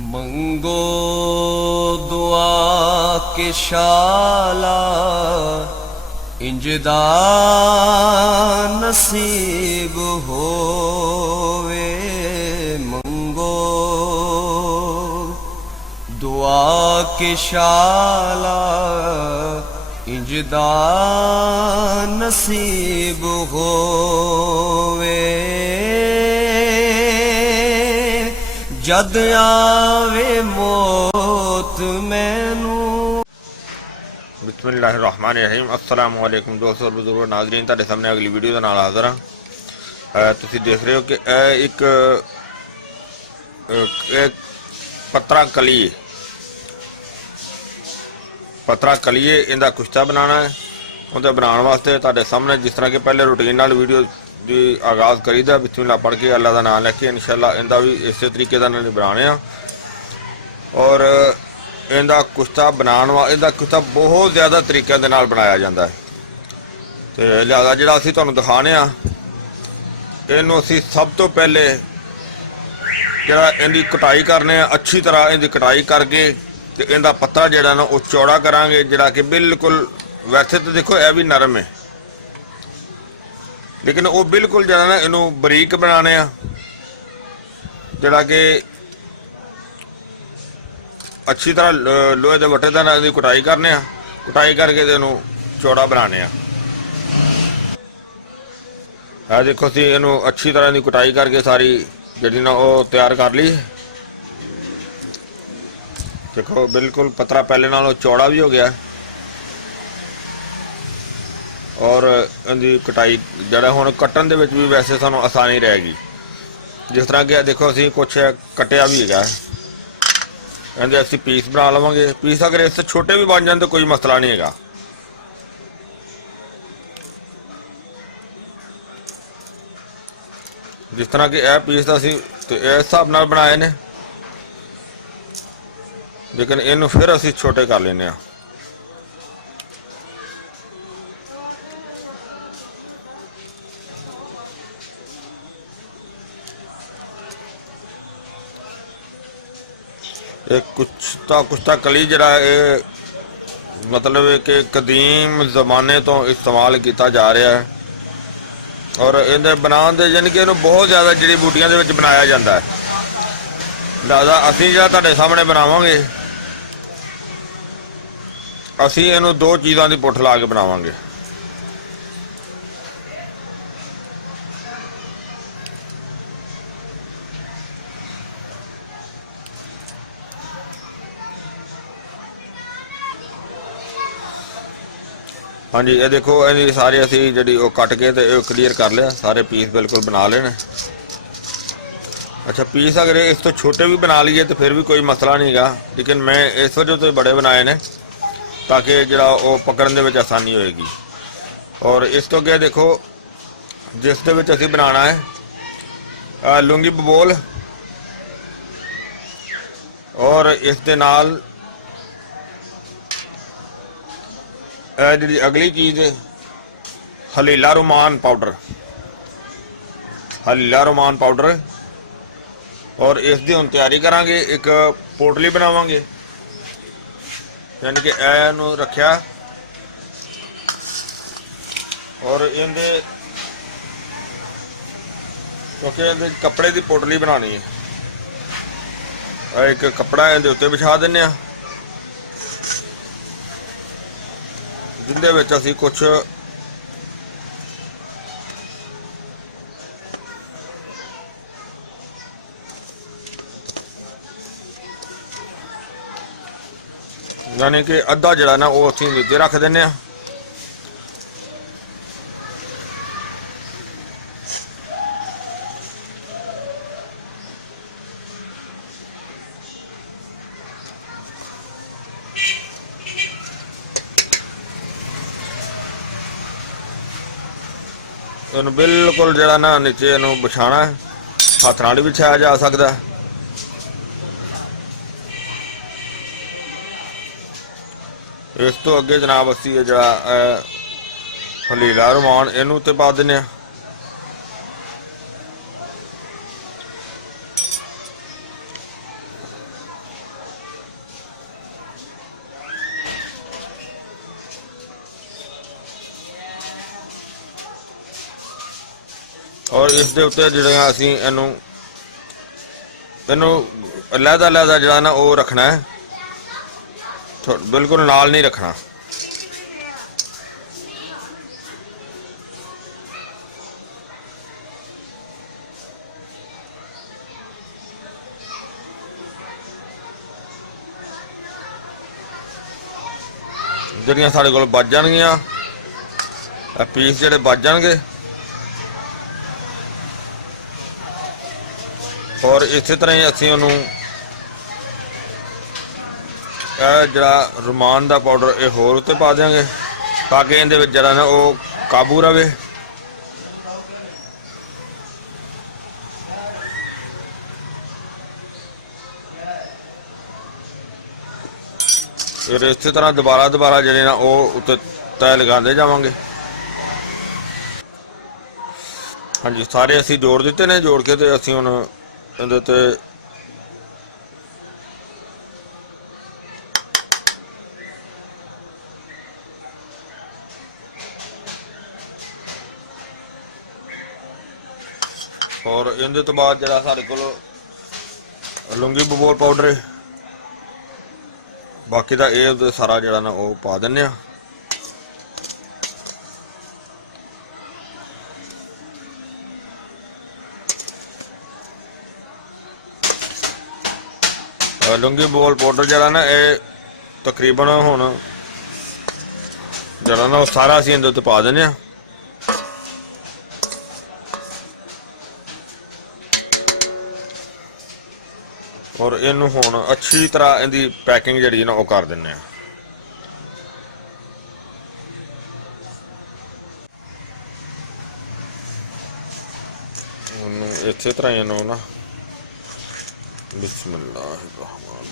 मंगो दुआ के शाला इंजदा नसीब होवे। मंगो दुआ के शाला इंजदा नसीब होवे। जद आवे मौत मैनू। बिस्मिल्लाहिर्रहमानिर्रहीम। अस्सलामु अलैकुम दोस्तों, बुजुर्गों, नाज़रीन, तुहाडे सामने अगली वीडियो के नाल हाज़र हाँ। तुसीं देख रहे हो कि एक पत्रा कलीए इहदा कुश्ता बनाना है। उहदे बनाने वास्ते तुहाडे सामने जिस तरह के पहले रूटीन नाल वीडियो की आगाज़ करीदा, बिस्मिल्लाह पढ़ के अल्लाह का नाम लैके इंशाअल्लाह इहदा भी इस तरीके का बनाने आ। और इहदा कुश्ता इहदा कुश्ता बहुत ज़्यादा तरीक़े दे नाल बनाया जाता है। तो लिहाजा जिहड़ा असीं तुहानूं दिखाने आ, इहनूं असीं सब तो पहले जिहड़ा इहदी कटाई करने आ, अच्छी तरह इहदी कटाई करके तो इहदा पत्ता जिहड़ा ना वो चौड़ा करांगे, जिहड़ा कि बिल्कुल, वैसे तो देखो यह भी नरम है लेकिन वो बिल्कुल जिहड़ा ना इहनूं बरीक बनाने आ, जिहड़ा कि अच्छी तरह लोहे के वट्टे का इसकी कुटाई करने आ। कुटाई करके इहनूं चौड़ा बनाने आ। देखो असीं इहनूं अच्छी तरह की कुटाई करके सारी जिहड़ी ना वो तैयार कर ली। देखो बिल्कुल पत्रा पहले नालों चौड़ा भी हो गया और इहदी कटाई जिहड़ा हुण कट्टण दे विच भी वैसे सानूं आसानी रहेगी। जिस तरह कि देखो असीं कुछ कट्टिया भी है, इहदे असीं पीस बना लवांगे। पीस अगर इससे छोटे भी बन जाए तो कोई मसला नहीं है। जिस तरह कि यह पीस असीं तो इस हिसाब नाल बनाए ने, लेकिन इनू फिर असीं छोटे कर लेने आ। कुश्ता कली जिहड़ा है मतलब कि कदीम ज़माने तो इस्तेमाल किया जा रहा है और इहदे बनाने दे यानी कि इहनूं बहुत ज़्यादा जड़ी बूटियां दे विच बनाया जाता है। लिहाजा असीं जिहड़ा तुहाडे सामने बनावांगे, असीं इहनूं दो चीज़ां दी पुठ ला के बनावांगे। हाँ जी, ये देखो ये सारे असी जी कट के तो क्लीयर कर लिया, सारे पीस बिल्कुल बना लेने। अच्छा, पीस अगर इस तो छोटे भी बना लिए तो फिर भी कोई मसला नहीं गा, लेकिन मैं इस वजह तो बड़े बनाए ने ताकि जरा वो पकड़ने में आसानी होएगी। और इस तो अगे देखो जिस दे विच असी बनाना है लुंगी बबोल, और इस दे नाल जी अगली चीज़ हलीला रोमान पाउडर, और इसकी हम तैयारी करांगे। एक पोटली बनावांगे, यानी कि एनू रखा और इनके क्योंकि कपड़े की पोटली बनानी है, एक कपड़ा इहदे उत्ते बिछा देने आ, जिंदे विच असीं कुछ यानी कि अद्धा जिहड़ा ना वो असीं विच रख दिंदे आ। इन्हूं बिल्कुल जिहड़ा ना नीचे इन्हूं बिछाना है, हत्थ नाल भी बिछाया जा सकदा है। इस तो अगे जनाब असी जिहड़ा हलीला रोमान इनू ते पा देने। ਔਰ ਇਸ ਦੇ ਉੱਤੇ ਜਿਹੜਾ ਅਸੀਂ ਇਹਨੂੰ ਅਲੱਗ ਜਿਹੜਾ ਨਾ ਉਹ ਰੱਖਣਾ ਹੈ, ਬਿਲਕੁਲ ਨਾਲ ਨਹੀਂ ਰੱਖਣਾ। ਜਿਹੜੀਆਂ ਸਾਡੇ ਕੋਲ ਬਚ ਜਾਣਗੀਆਂ, ਪੀਸ ਜਿਹੜੇ ਬਚ ਜਾਣਗੇ। ਔਰ ਇਸੇ ਤਰ੍ਹਾਂ ਹੀ ਅਸੀਂ ਉਹਨੂੰ ਇਹ ਜਿਹੜਾ ਰੁਮਾਨ ਦਾ ਪਾਊਡਰ ਇਹ ਹੋਰ ਉੱਤੇ ਪਾ ਦਿਆਂਗੇ ਤਾਂ ਕਿ ਇਹਦੇ ਵਿੱਚ ਜਿਹੜਾ ਨਾ ਉਹ ਕਾਬੂ ਰਵੇ। ਫਿਰ ਇਸੇ ਤਰ੍ਹਾਂ ਦੁਬਾਰਾ ਜਿਹੜੇ ਨਾ ਉਹ ਉੱਤੇ ਤੈ ਲਗਾਉਂਦੇ ਜਾਵਾਂਗੇ। ਹਾਂਜੀ, ਸਾਰੇ ਅਸੀਂ ਜੋੜ ਦਿੱਤੇ ਨੇ। ਜੋੜ ਕੇ ਤੇ ਅਸੀਂ ਹੁਣ ਇਹਦੇ ਤੇ ਔਰ ਇਹਦੇ ਤੋਂ ਬਾਅਦ ਜਿਹੜਾ ਸਾਡੇ ਕੋਲ ਲੂੰਗੀ ਬਬੋਲ ਪਾਊਡਰ ਹੈ, ਬਾਕੀ ਦਾ ਇਹ ਸਾਰਾ ਜਿਹੜਾ ਨਾ ਉਹ ਪਾ ਦਿੰਨੇ ਆ। ਲੂੰਗੀ ਬਬੋਲ ਪਾਊਡਰ ਜਿਹੜਾ ਨਾ ਇਹ ਤਕਰੀਬਨ ਹੁਣ ਜਿਹੜਾ ਨਾ ਉਹ ਸਾਰਾ ਅਸੀਂ ਇਹਦੇ ਉੱਤੇ ਪਾ ਦਿੰਨੇ ਆ। ਔਰ ਇਹਨੂੰ ਹੁਣ ਅੱਛੀ ਤਰ੍ਹਾਂ ਇਹਦੀ ਪੈਕਿੰਗ ਜਿਹੜੀ ਨਾ ਉਹ ਕਰ ਦਿੰਨੇ ਆ। ਉਹਨੂੰ ਇਸੇ ਤਰ੍ਹਾਂ ਇਹਨੂੰ ਨਾ ਬਿਸਮਿਲ੍ਲਾਹਿਰ ਰਹਿਮਾਨ।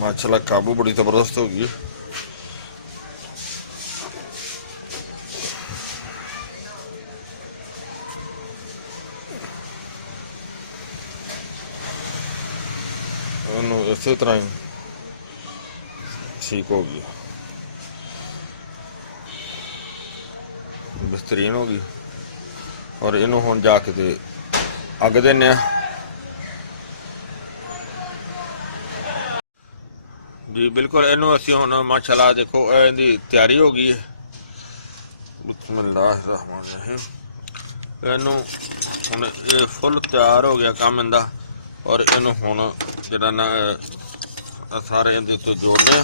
माशाल्लाह काबू बड़ी ज़बरदस्त होगी है। इस तरह ही ठीक होगी, बेहतरीन होगी। और इनू हुण जाके ते अग देने जी। बिल्कुल इनू असी हुण माशाल्लाह देखो इहदी तैयारी हो गई है। बिस्मिल्लाहिर्रहमानिर्रहीम। इनू हुण ये फुल तैयार हो गया काम इनदा। और इनू हुण जिहड़ा ना सारे इहदे ते जोड़ने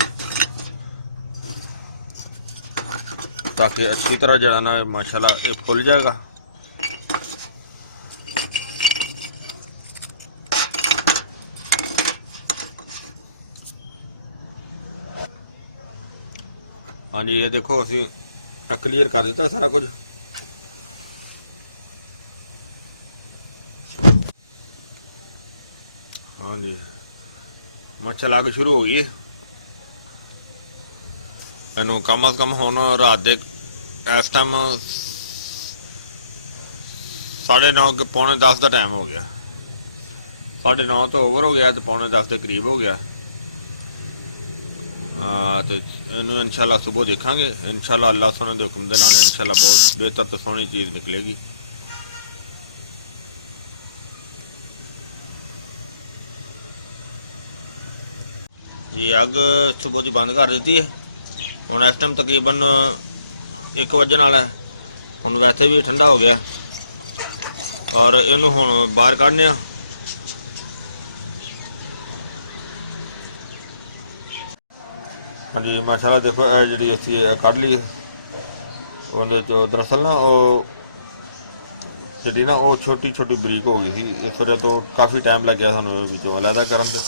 ताकि अच्छी तरह जिहड़ा ना माशाल्लाह ये फुल जाएगा। हाँ जी, ये देखो असी क्लीयर कर दिता सारा कुछ। हाँ जी, माशाल्लाह आग शुरू हो गई है। इनू कम अज कम हुण रात दे इस टाइम 9:30 पौने 10 का टाइम हो गया। 9:30 तो ओवर हो गया तो पौने 10 के करीब हो गया। तो इनू इंशाल्लाह सुबह देखांगे। इंशाल्लाह अल्लाह सोने के हुक्म दे नाल इंशाल्लाह बहुत बेहतर तो सोहनी चीज़ निकलेगी। ये अग सुबह जी बंद कर दी है। हुण इस टाइम तकरीबन 1 बजन वाला है। ਹੁਣ ਵੈਸੇ ਵੀ ਠੰਡਾ ਹੋ ਗਿਆ ਔਰ ਇਹਨੂੰ ਹੁਣ ਬਾਹਰ ਕੱਢਨੇ ਆ। ਹਾਂਜੀ ਮਾਸ਼ਾਅੱਲਾ ਦੇਖੋ ਇਹ ਜਿਹੜੀ ਅਸੀਂ ਕੱਢ ਲਈ ਉਹਦੇ ਚੋਂ ਦਰਅਸਲ ਨਾ ਉਹ ਜਿਹੜੀ ਨਾ ਉਹ ਛੋਟੀ ਛੋਟੀ ਬਰੀਕ ਹੋ ਗਈ ਸੀ, ਇਸ ਵਜ੍ਹਾ ਤੋਂ ਕਾਫੀ ਟਾਈਮ ਲੱਗਿਆ ਸਾਨੂੰ ਵਿੱਚੋਂ ਅਲੱਗਾ ਕਰਨ ਤੇ।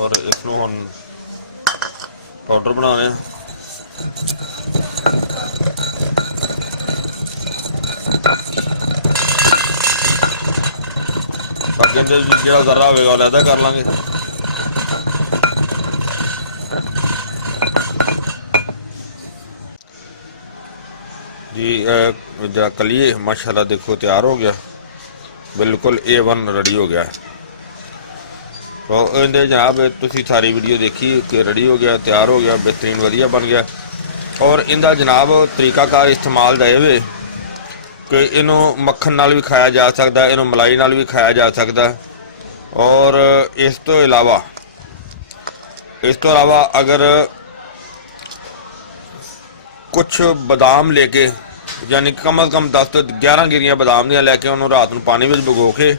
ਔਰ ਇਸ ਨੂੰ ਹੁਣ ਪਾਊਡਰ ਬਣਾਉਣੇ ਆ। ਬਾਕੀ ਇਹਦੇ ਜਿਹੜਾ ਜ਼ਰਾ ਹੋਵੇਗਾ ਉਹ ਅਲੱਗਾ ਕਰ ਲਾਂਗੇ। जी जरा कलिए माशाल्लाह देखो तैयार हो गया, बिल्कुल A1 रेडी हो गया। तो इहदे जनाब तुसी सारी वीडियो देखी कि रेडी हो गया, तैयार हो गया, बेहतरीन वधिया बन गया। और इनका जनाब तरीकाकार इस्तेमाल दा ये कि इनू मक्खन नाल भी खाया जा सकता, इनू मलाई नाल भी खाया जा सकता। और इस तो इलावा अगर कुछ बादाम लेके यानी कम अज़ कम 10 तो 11 गिरियां बादाम दियां लैके उन्होंने रात में पानी में भगो के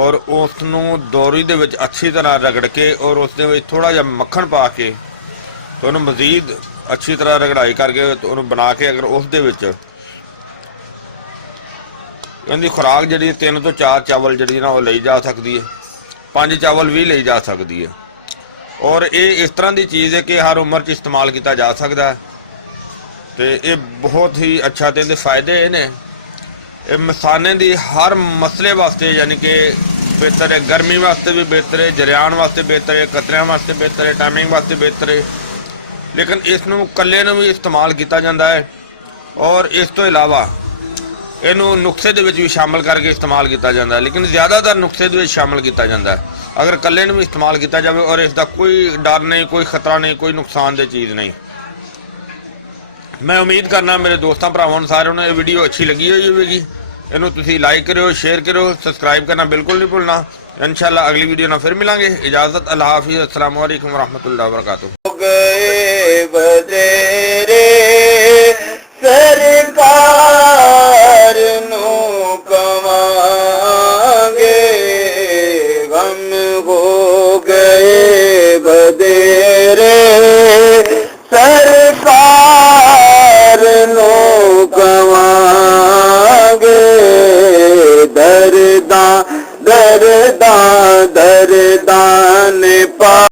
और उसनू दोरी दे विच अच्छी तरह रगड़ के और उस दे विच थोड़ा जिहा मक्खन पा के तो उन्होंने मजीद अच्छी तरह रगड़ाई करके तो उन्होंने बना के अगर उस दे विच इहदी खुराक जिहड़ी 3 तो 4 चावल जिहड़ी ना वो लई जा सकती है, 5 चावल भी लई जा सकती है। और ये इस तरह की चीज़ है कि हर उम्र च इस्तेमाल किया जा सकता है। तो ये बहुत ही अच्छा तो फायदे ने मसाने की हर मसले वास्ते यानी कि बेहतर है, गर्मी वास्ते भी बेहतर है, जरियान वास्ते बेहतर है, कतरियां वास्ते बेहतर है, टाइमिंग वास्ते बेहतर है। लेकिन इसनू कल्ले नू भी इस्तेमाल किया जाता है और इस तो इलावा इनू नुस्खे दे विच भी शामिल करके इस्तेमाल किया जाता है, लेकिन ज़्यादातर नुस्खे दे विच शामिल किया जाता है। अगर कल्ले नू भी इस्तेमाल किया जाए और इसका कोई डर नहीं, कोई खतरा नहीं, कोई नुकसानदेह चीज़ नहीं। मैं उम्मीद करना मेरे दोस्तों भरावां नूं सारिआं नूं ये वीडियो अच्छी लगी हुई होगी। इनू तुसीं लाइक करो, शेयर करो, सबसक्राइब करना बिल्कुल नहीं भूलना। इंशाअल्लाह अगली वीडियो ना फिर मिलांगे। इजाज़त, अल्लाह हाफिज़, अस्सलामु अलैकुम वरहमतुल्लाहि वबरकातुहू। गए बदेरे सरकार नू कवांगे, गम हो गए बदेरे सरकार नो कवांगे। दरदा दरदा दरदा ने पा